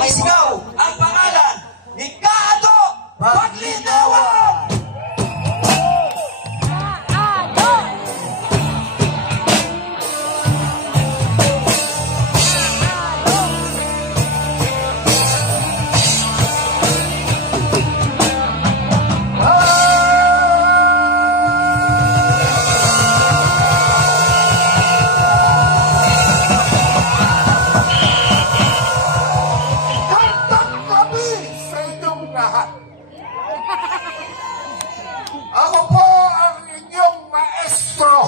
Isigaw ang pangalan ni Kaado Paglinawan! Ako po ang inyong maestro.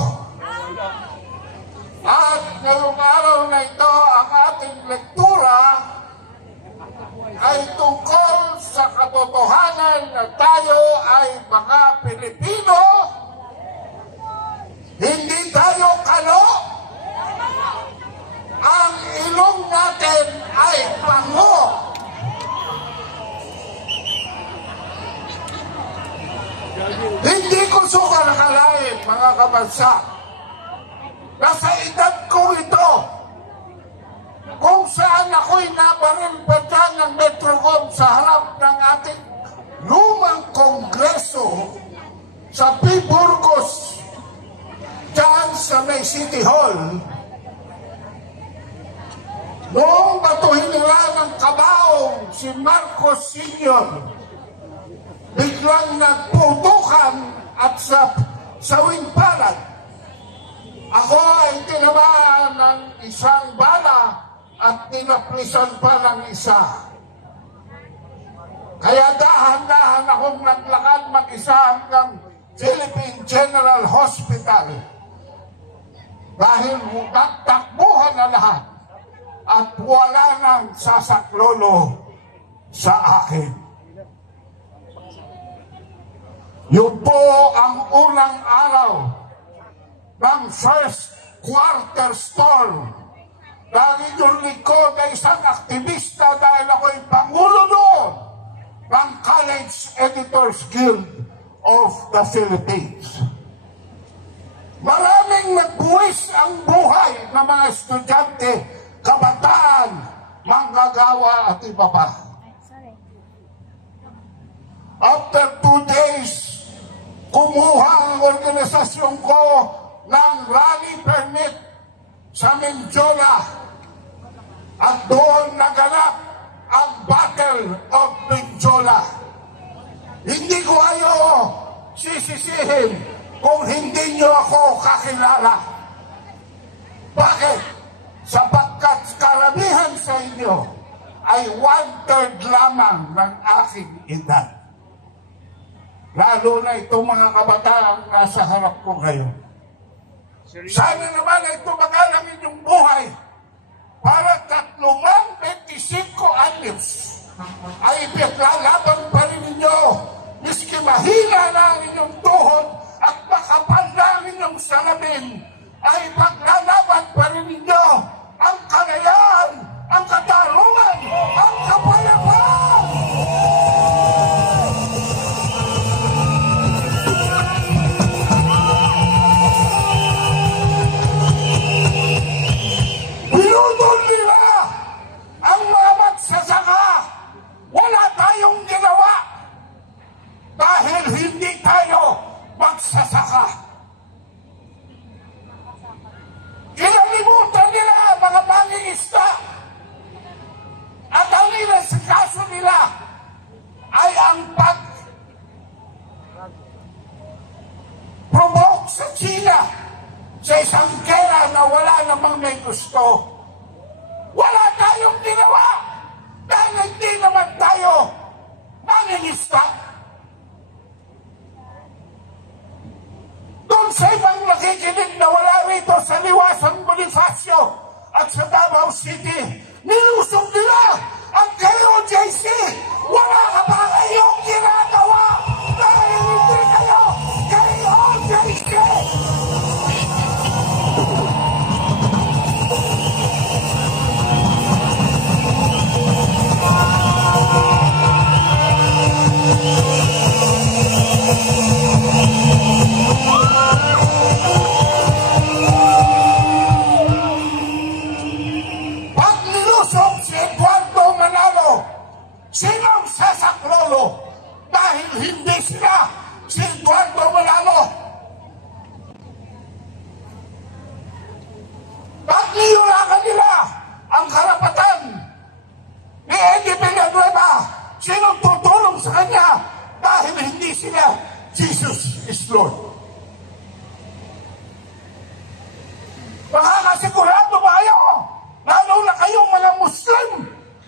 At ngayong araw na ito, ang ating lektura ay tungkol sa katotohanan na tayo ay mga Pilipino. Hindi tayo kalo. Ang ilong natin ay pango. Hindi ko suka nakalain, mga kabansa, na sa edad ko ito, kung saan ako'y nabarimpetan ng Metrocom sa harap ng ating lumang kongreso sa P. Burgos, dyan sa May City Hall, noong batuhin nila ng kabaong si Marcos Sr., biglang nagputukan at sa wingpalad. Ako ay tinamaan ng isang bala at tinaplisan pa ng isa. Kaya dahan-dahan akong naglakad mag-isa hanggang Philippine General Hospital. Dahil takbuhan na lahat at wala nang sasaklolo sa akin. Yun po ang unang araw ng first quarter storm. Dahil yung likod ay isang aktivista dahil ako'y pangulo noon ng College Editors Guild of the Philippines. Maraming nagbuwis ang buhay ng mga estudyante, kabataan, manggagawa at iba pa. After 2 days, kumuha ang organisasyon ko ng rally permit sa Mindiola at doon naganap ang Battle of Mindiola. Hindi ko kayo sisisihin kung hindi nyo ako kakilala. Bakit? Sapagkat karamihan sa inyo ay 1/3 lamang ng aking edad. Lalo na itong mga kabataan nasa harap ko ngayon. Sana naman ay tumagal ang inyong buhay para 25 anyos ay ipinaglalaban pa rin ninyo. Miski mahina na ang inyong tuhod at makapal na ang inyong salamin, ay paglalaban pa rin ninyo ang kagayaan, ang katarungan, ang kapayapaan. Binudol nila ang mga magsasaka. Wala tayong ginawa dahil hindi tayo magsasaka. Kinalimutan nila mga mangingisda at ang kaso nila ay ang pag-provoke sa China sa isang gera na wala namang may gusto. Wala tayong ginawa dahil hindi naman tayo mangingisda. Doon sa ibang nakikinig na wala rito sa Liwasang Bonifacio at sa Davao City, nilusog nila ang KOJC. Wala ka ba kayong ginagawa dahil hindi kayo KOJC? Pag nilusog si Eduardo Lord. Makakasigurado ba kayo, lalo na kayong mga Muslim,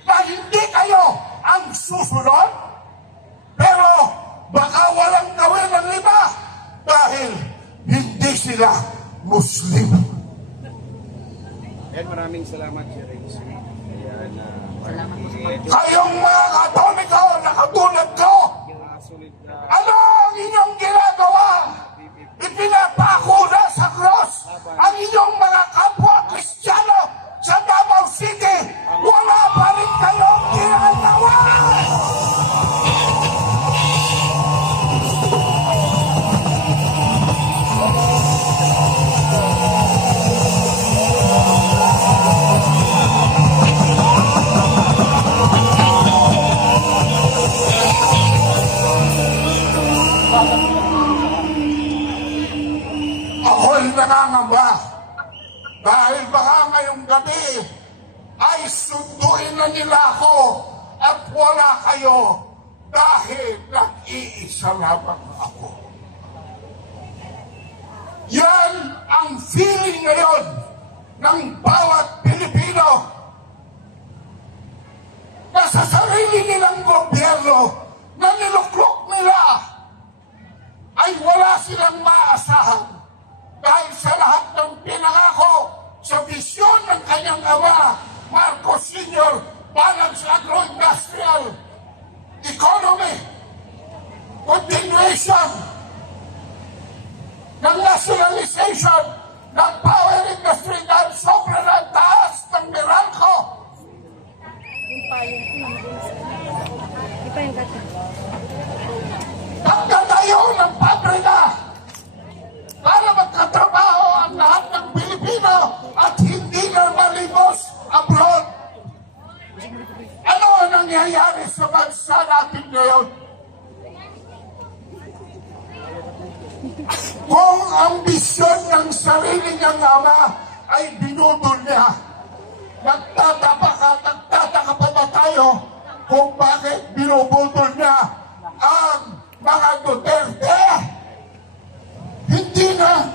na hindi kayo ang susunod? Pero baka walang gawin ng iba dahil hindi sila Muslim. Yan, maraming salamat, Sir Rex. Salamat po sa Kayong mga Katoliko na katulad ko, sulit na ano ang inyong ginagawa? Ipinapako na sa cross ang inyong mga kapwa Kristiyano sa Davao City. Wala pa rin kayong ginagawa! Ako'y nangangamba dahil baka ngayong gabi ay sunduin na nila ako at wala kayo dahil nag-iisa lamang ako. Yan ang feeling ngayon ng bawat Pilipino na sa sarili nilang gobyerno na niluklok nila ay wala silang maasahan dahil sa lahat ng pinangako sa visyon ng kanyang ama, Marcos Sr., Balanced Agro-Industrial Economy, continuation ng nationalization ng power industry dahil sobrang ang taas ng Meralco. Pagkatayo ng pabrika para magkatrabaho ang lahat ng Pilipino at hindi na malimos abroad. Ano ang nangyayari sa bansa natin ngayon? Kung ang bisyon ng sarili niyang ama ay binudol niya, nagtataka pa ba tayo kung bakit binubudol niya ang mga Duterte? Hindi na.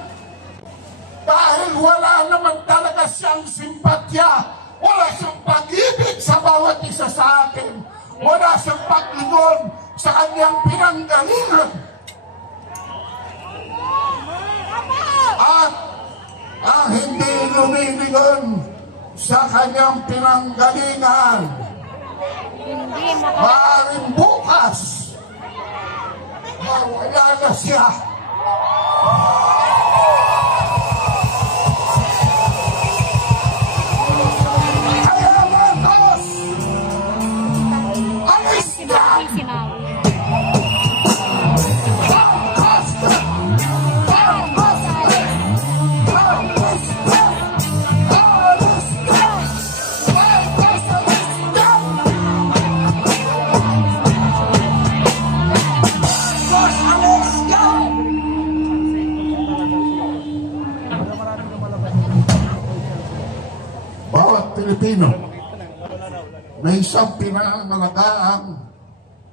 Dahil wala naman talaga siyang simpatya. Wala siyang pag-ibig sa bawat isa sa atin. Wala siyang pag-ingon sa kanyang pinanggalingan. At ang hindi lumilingon sa kanyang pinanggalingan, maaaring bukas mawala na siya. Kaya Marcos, alis na! Pilipino, may isang pinangalagaang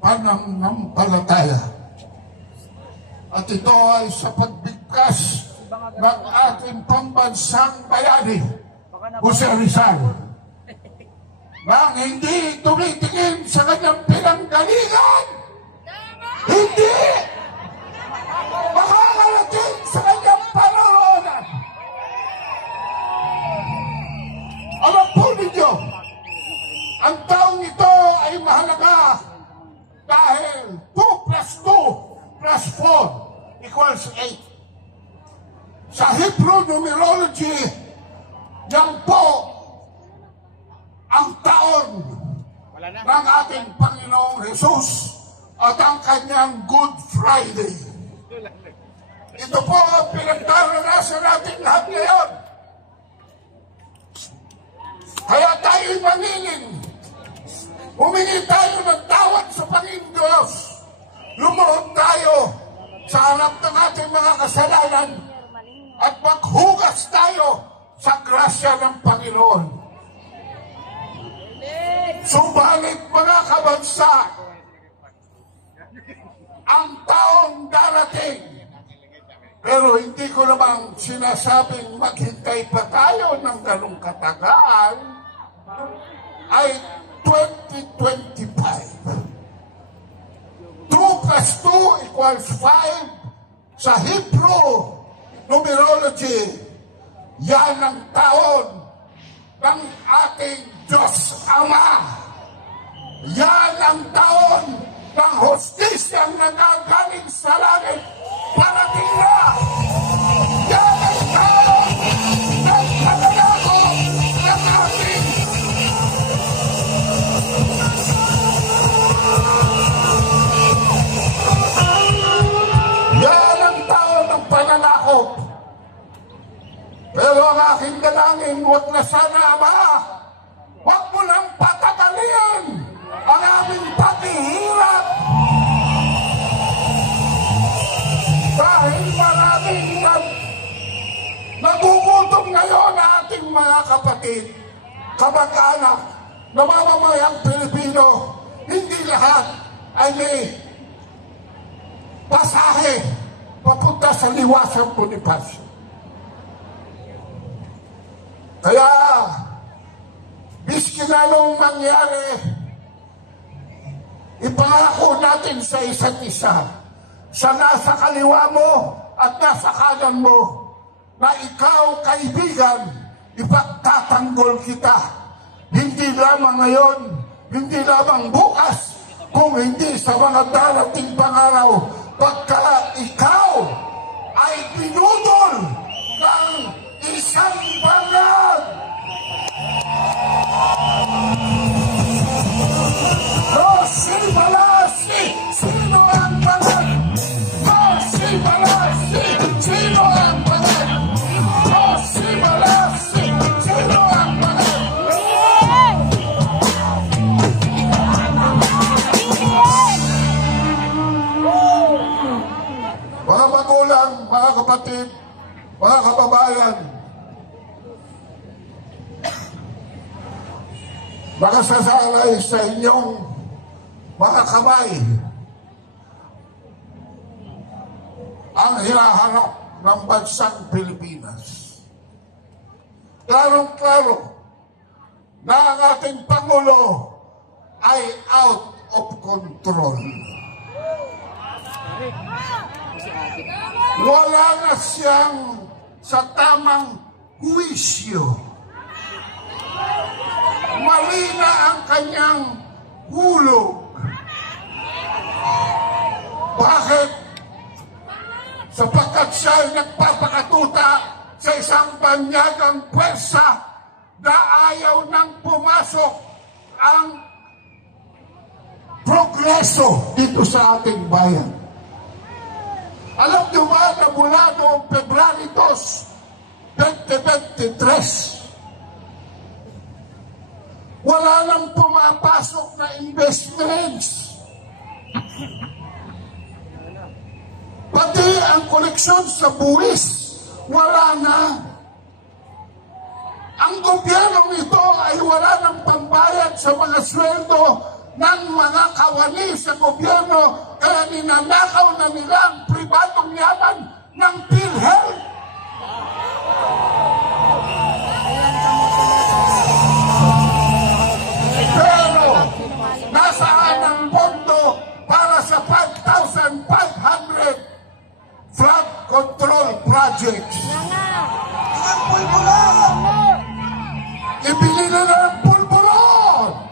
pananampalataya. At ito ay sa pagbigkas ng ating pambansang bayani, Jose Rizal, nang hindi tumitingin sa kanyang pinanggalingan, hindi makakarating sa kanyang paroonan. Alam po ninyo, ang taong ito ay mahalaga dahil 2 plus 2 plus 4 equals 8. Sa Hebrew numerology, yan po ang taon ng ating Panginoong Jesus at ang kanyang Good Friday. Ito po ang pinagdaranasan natin lahat ngayon. Kaya tayo'y maningin. Humingi tayo ng tawad sa Panginoon Diyos. Lumuhod tayo sa harap ng ating mga kasalanan at maghugas tayo sa grasya ng Panginoon. Subalit mga kabansa, ang taong darating Pero hindi ko namang sinasabing maghintay pa tayo ng ganong katagal, ay 2025. 2 plus 2 equals 5 sa Hebrew numerology. Yan ang taon ng ating Diyos Ama. Yan ang taon ng hostisyang nagagaling sa langit. Parating na! Yan ang taon ng pananago ng ating yan ang taon ng pananakot. Pero ang aking dalangin, huwag na sana, Ama, huwag mo nang patagalin ang aming paghihirap. Dahil maraming nagugutom ngayon na ating mga kapatid, kamag-anak, na mamamayang Pilipino, hindi lahat ay may pasahe papunta sa Liwasang Bonifacio. Kaya, biski na nung mangyari, ipangako natin sa isa't isa, sa nasa kaliwa mo at nasa kanan mo, na ikaw, kaibigan, ipagtatanggol kita. Hindi lamang ngayon, hindi lamang bukas, kung hindi sa mga darating pang araw, pagka ikaw ay pinutol ng isang banal. Rosi Balasi, sino ang banal? Rosi Balasi, sino ang banal? Rosi Balasi, sino ang banal? Mga magulang, mga kapatid, mga kababayan, makasasalay sa inyong mga kamay ang hinaharap ng bansang Pilipinas. Klarong-klaro na ang ating Pangulo ay out of control. Wala na siyang sa tamang huwisyo. Mali na ang kanyang hulog. Bakit? Sapagkat siya ay nagpapakatuta sa isang banyagang pwersa na ayaw nang pumasok ang progreso dito sa ating bayan. Alam niyo ba na mula noong February 2, 2023, wala nang pumapasok na investments. Pati ang koleksyon sa buwis, wala na. Ang gobyernong ito ay wala nang pambayad sa mga sweldo ng mga kawani sa gobyerno, kaya ninanakaw na nila ang pribadong yaman ng PhilHealth. Pero nasaan ang pondo para sa 5,500 flood control projects? Ang pulburon! Ibili na ng pulburon!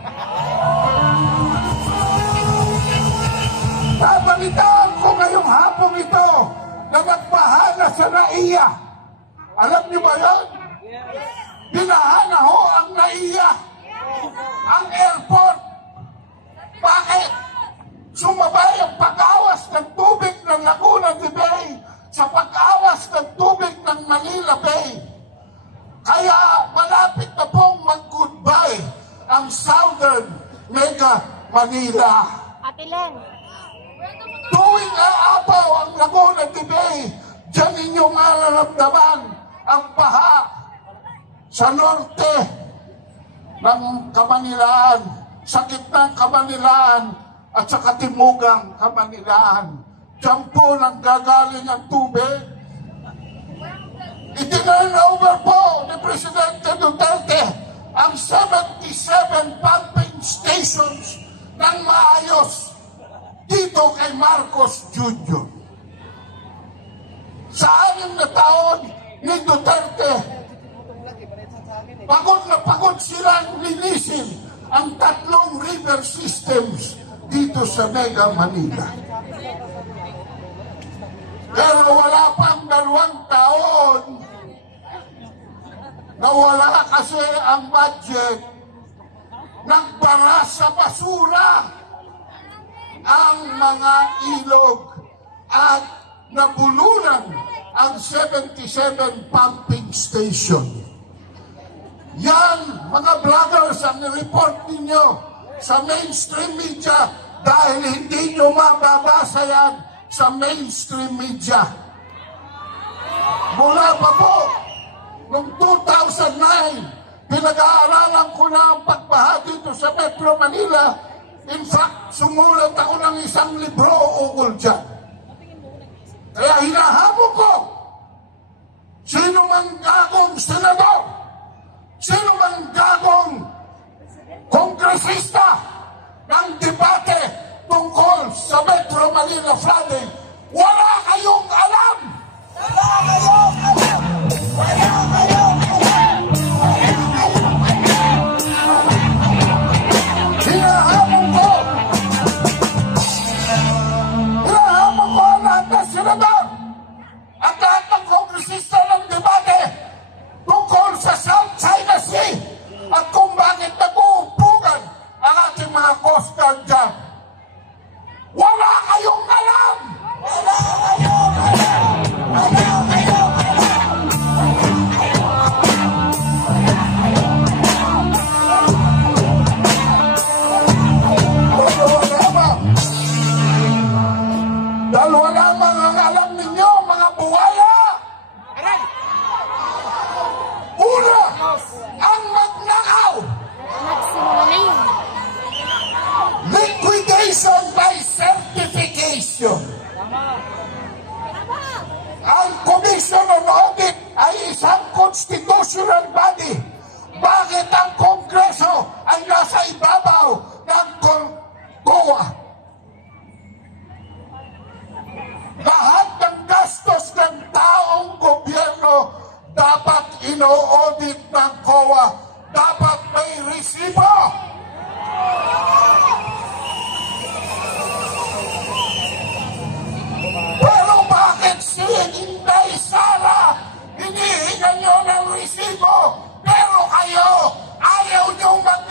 Nabalitaan ko ngayong hapong ito na nagbaha sa NAIA. Alam niyo ba yun? Binaha na ho ang NAIA. Ang airport. Bakit? Sumabay ang pag-awas ng tubig ng Laguna de Bay sa pag-awas ng tubig ng Manila Bay. Kaya malapit na pong mag-goodbye ang Southern Mega Manila. Atileng. Tuwing aapaw ang Laguna de Bay, diyan ninyong mararamdaman ang baha sa norte ng Kamanilaan, sa gitnang Kamanilaan at sa katimugang Kamanilaan. Diyan po nang gagaling ang tubig itinurn over po ni Presidente Duterte ang 77 pumping stations ng maayos dito kay Marcos Jr. Sa 6 na taon ni Duterte, pagod na pagod silang linisin ang 3 river systems dito sa Mega Manila. Pero wala pang 2 taon, nawala kasi ang budget, nagbara sa basura ang mga ilog at nabulunan ang 77 pumping station. Yan, mga vloggers, ang report ninyo sa mainstream media dahil hindi nyo mababasa yan sa mainstream media. Mula pa po, noong 2009, pinag-aaralan ko na ang pagbaha dito sa Metro Manila. In fact, sumulat ako ng isang libro ukol dyan. Kaya hinahamon ko, sino mang gagong senador, sino mang gagong kongresista ng debate tungkol sa Metro Manila flooding, wala kayong alam! Wala kayong alam! Wala kayong alam! Hinahamon ko ang lahat ng senador at lahat ng kongresista ng debate tungkol sa South China Sea at kung bakit nag-uupugan ang ating mga Coast Guard dyan. Wala kayong alam! Wala kayong alam! Wala kayong alam! Dalawa lamang ang alam ninyo, mga buwaya! Una, ang magnakaw! Liquidation by certification. Ang Commission on Audit ay isang constitutional body. Bakit ang Kongreso ay nasa ibabaw ng COA? Lahat ng gastos ng taong gobyerno dapat ino-audit ng COA. Dapat may resibo. Pero bakit si Inday Sara hinihingan nyo ng resibo pero kayo ayaw nyo mag